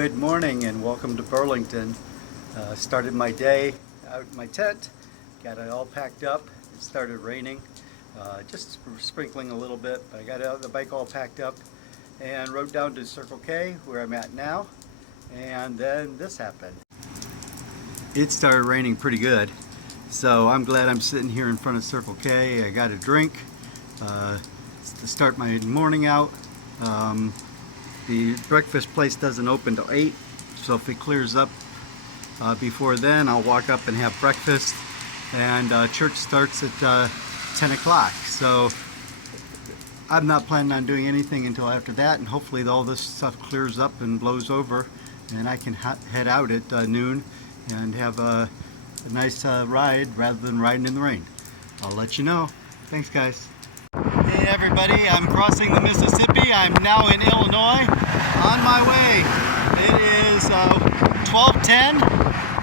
Good morning and welcome to Burlington. Started my day out in my tent, got it all packed up. It started raining, just sprinkling a little bit, but I got the bike all packed up and rode down to Circle K where I'm at now, and then this happened. It started raining pretty good, so I'm glad I'm sitting here in front of Circle K. I got a drink to start my morning out. The breakfast place doesn't open till 8, so if it clears up before then, I'll walk up and have breakfast, and church starts at 10 o'clock. So I'm not planning on doing anything until after that, and hopefully all this stuff clears up and blows over and I can head out at noon and have a nice ride rather than riding in the rain. I'll let you know. Thanks, guys. Hey everybody, I'm crossing the Mississippi. I'm now in Illinois on my way. It is 12:10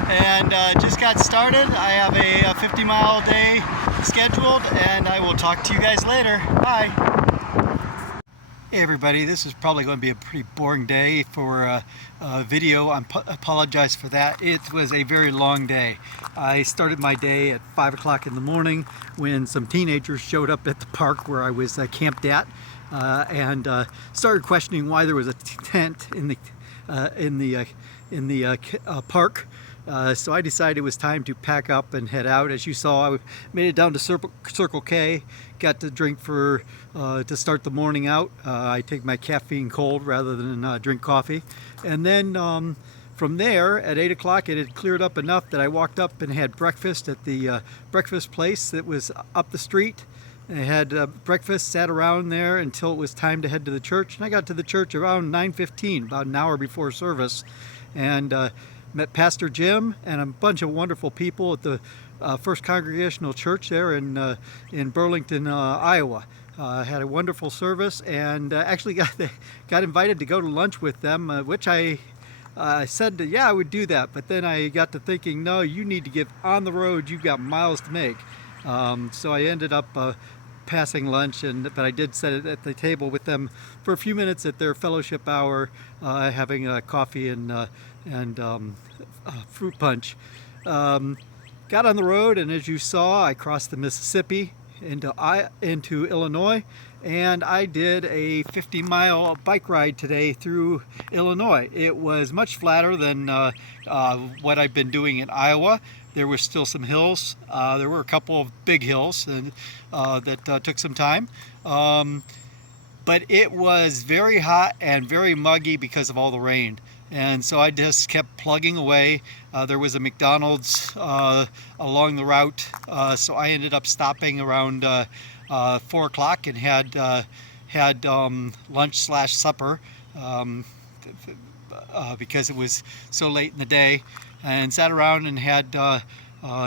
and just got started. I have a 50-mile day scheduled, and I will talk to you guys later. Bye. Hey everybody, this is probably going to be a pretty boring day for a video. I apologize for that. It was a very long day. I started my day at 5 o'clock in the morning when some teenagers showed up at the park where I was camped at, and started questioning why there was a tent in the park. So I decided it was time to pack up and head out. As you saw, I made it down to Circle K, got to drink to start the morning out. I take my caffeine cold rather than drink coffee. And then from there, at 8 o'clock, it had cleared up enough that I walked up and had breakfast at the breakfast place that was up the street. I had breakfast, sat around there until it was time to head to the church. And I got to the church around 9:15, about an hour before service. And met Pastor Jim and a bunch of wonderful people at the First Congregational Church there in Burlington, Iowa. Had a wonderful service, and actually got invited to go to lunch with them, which I said, yeah, I would do that. But then I got to thinking, no, you need to get on the road. You've got miles to make. So I ended up passing lunch, but I did sit at the table with them for a few minutes at their fellowship hour, having coffee and fruit punch. Got on the road, and as you saw, I crossed the Mississippi into Illinois, and I did a 50-mile bike ride today through Illinois. It was much flatter than what I've been doing in Iowa. There were still some hills. There were a couple of big hills that took some time. But it was very hot and very muggy because of all the rain. And so I just kept plugging away. There was a McDonald's along the route, so I ended up stopping around 4 o'clock and had lunch/supper because it was so late in the day, and sat around and had a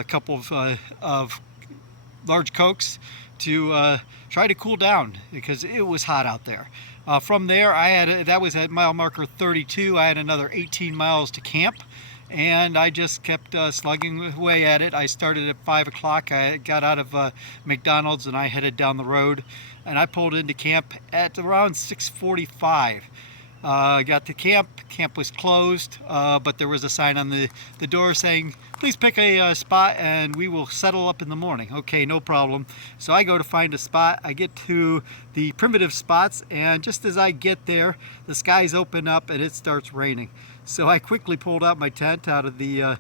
couple of large Cokes to try to cool down because it was hot out there. From there, that was at mile marker 32. I had another 18 miles to camp, and I just kept slugging away at it. I started at 5 o'clock. I got out of McDonald's and I headed down the road, and I pulled into camp at around 6:45. Got to camp. Camp was closed, but there was a sign on the door saying, please pick a spot and we will settle up in the morning. Okay, no problem. So I go to find a spot. I get to the primitive spots, and just as I get there, the skies open up and it starts raining. So I quickly pulled out my tent out of the a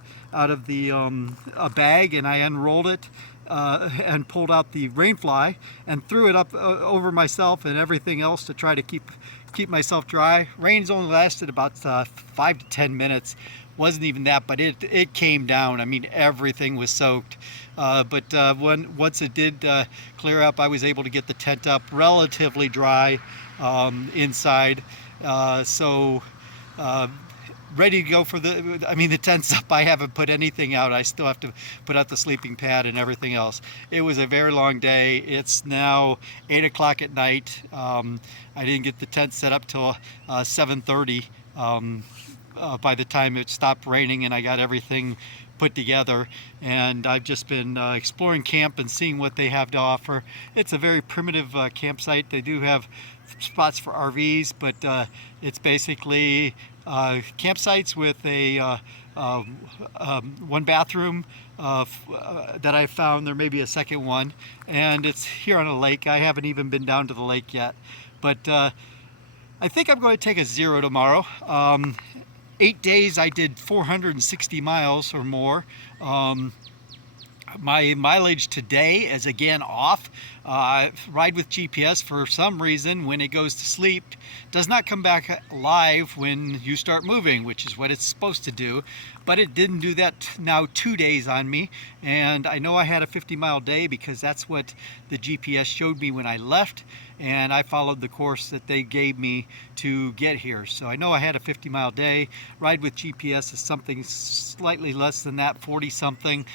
bag, and I unrolled it and pulled out the rain fly and threw it up over myself and everything else to try to keep myself dry. Rain's only lasted about 5 to 10 minutes. Wasn't even that, but it came down. I mean, everything was soaked. But once it did clear up, I was able to get the tent up relatively dry inside. Ready to go for the tent's up. I haven't put anything out. I still have to put out the sleeping pad and everything else. It was a very long day. It's now 8 o'clock at night. I didn't get the tent set up till 7:30 by the time it stopped raining and I got everything put together, and I've just been exploring camp and seeing what they have to offer. It's a very primitive campsite. They do have spots for RVs, but it's basically campsites with a one bathroom that I found. There may be a second one, and it's here on a lake. I haven't even been down to the lake yet, but I think I'm going to take a zero tomorrow. 8 days I did 460 miles or more. My mileage today is again off. Ride with GPS, for some reason, when it goes to sleep, does not come back live when you start moving, which is what it's supposed to do. But it didn't do that now 2 days on me, and I know I had a 50-mile day because that's what the GPS showed me when I left, and I followed the course that they gave me to get here. So I know I had a 50-mile day. Ride with GPS is something slightly less than that, 40 something.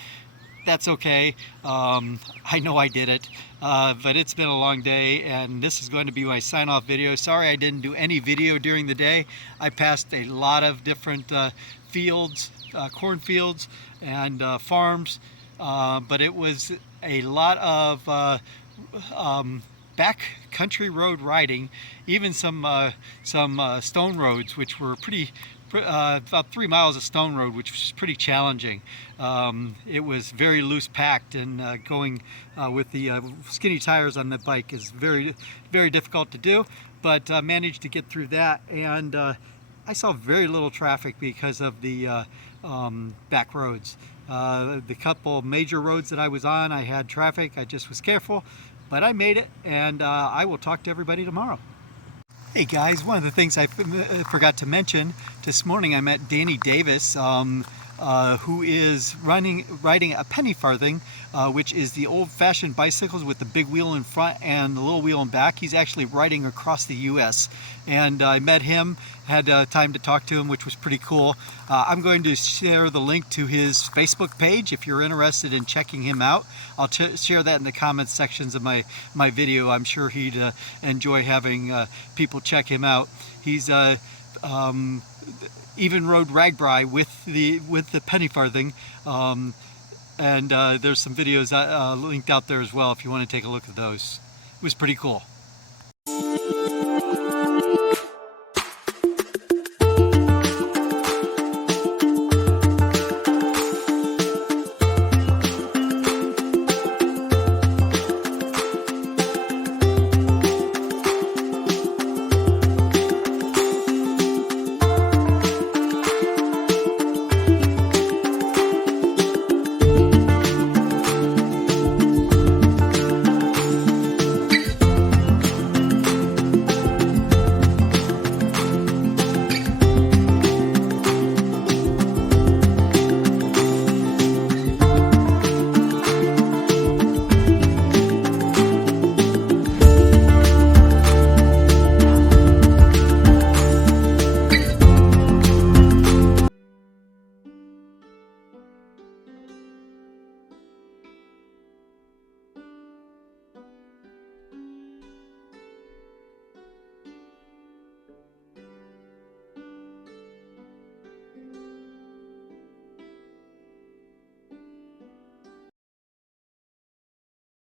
That's okay. I know I did it, but it's been a long day, and this is going to be my sign-off video. Sorry I didn't do any video during the day. I passed a lot of different fields, cornfields and farms, but it was a lot of back country road riding, even some stone roads, which were pretty about 3 miles of stone road, which was pretty challenging. It was very loose packed, and going with the skinny tires on the bike is very, very difficult to do, but managed to get through that. And I saw very little traffic because of the back roads. The couple major roads that I was on, I had traffic. I just was careful, but I made it, and I will talk to everybody tomorrow. Hey guys, one of the things I forgot to mention, this morning I met Danny Davis, who is riding a penny farthing, which is the old-fashioned bicycles with the big wheel in front and the little wheel in back. He's actually riding across the U.S. and I met him, had time to talk to him, which was pretty cool. I'm going to share the link to his Facebook page if you're interested in checking him out. I'll share that in the comments sections of my video. I'm sure he'd enjoy having people check him out. He's even rode RAGBRAI with the penny farthing, and there's some videos linked out there as well if you want to take a look at those. It was pretty cool.